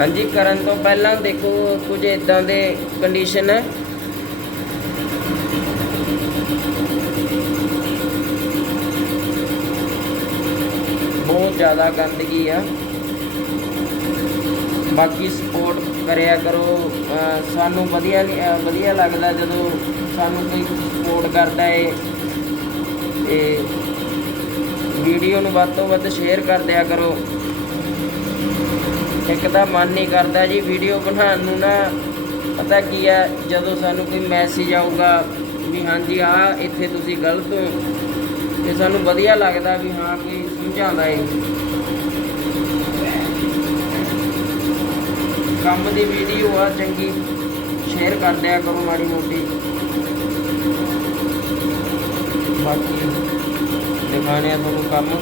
ਹਾਂਜੀ, ਕਰਨ ਤੋਂ ਪਹਿਲਾਂ ਦੇਖੋ ਕੁਝ ਇਦਾਂ ਦੇ ਕੰਡੀਸ਼ਨ ਹੈ। बहुत ज़्यादा गंदगी है। बाकी सपोर्ट करिया करो, सानू वधिया लगता जो सानू कोई सपोर्ट करता है। तो वीडियो नूं वध तो वध शेयर कर दिया करो। एक तो मन नहीं करता जी वीडियो बनाने नूं ना, पता की है जदों सानू कोई मैसेज आऊगा भी हाँ जी आ इत्थे तुसीं गलत हो, तो सानू वधिया लगता भी हाँ कोई समझाता है। काम की वीडियो आ चंगी शेयर कर दिया करो माड़ी मोटी। बाकी दिखाने तुहानूं काम।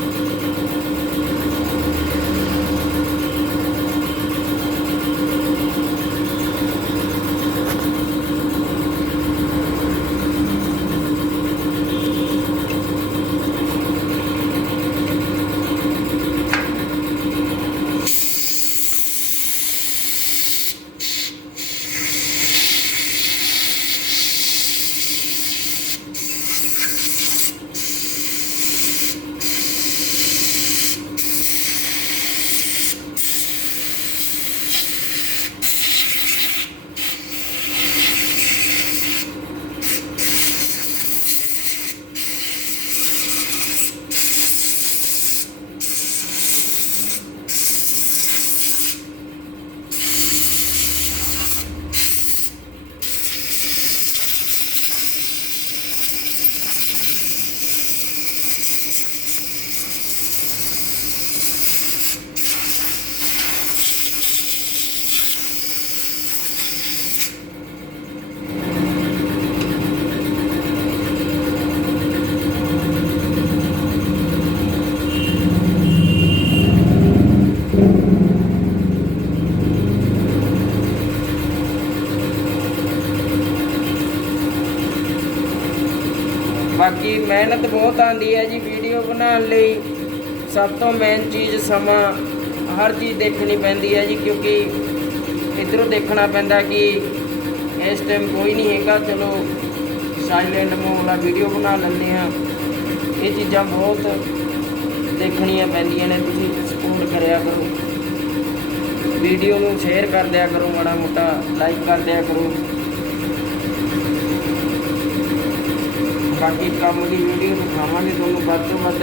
बाकी मेहनत बहुत आती है जी वीडियो बनाने लई। सब तो मेन चीज़ समा, हर चीज़ देखनी पैंदी है जी, क्योंकि इधरों देखना पैंदा कि इस टाइम कोई नहीं हैगा, चलो साइलेंट मोड वीडियो बना लेंगे हाँ। ये चीज़ां बहुत देखनिया पैंदियां ने। तुसीं सपोर्ट करिया करो, वीडियो नूं शेयर कर दिया करो, माड़ा मोटा लाइक कर दिया करो। बाकी काम की वीडियो दिखावांगे तुहानूं वध तो वध।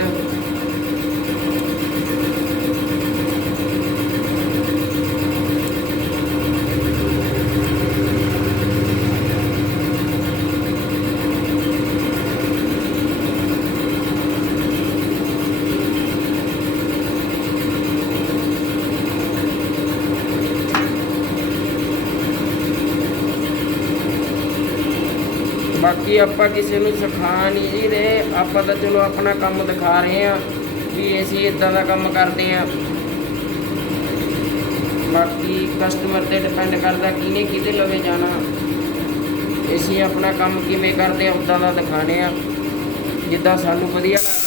बाकी आपां किसी नूं सिखा नहीं जी रहे, आपां तां चलो अपना काम दिखा रहे हैं भी असीं इदां दा काम करते हैं। बाकी कस्टमर ते डिपेंड करता किने किते लवे जाना। असीं अपना काम किवें करदे उदां दा दिखाने आ जिद्दां सानूं वधिया लगदा।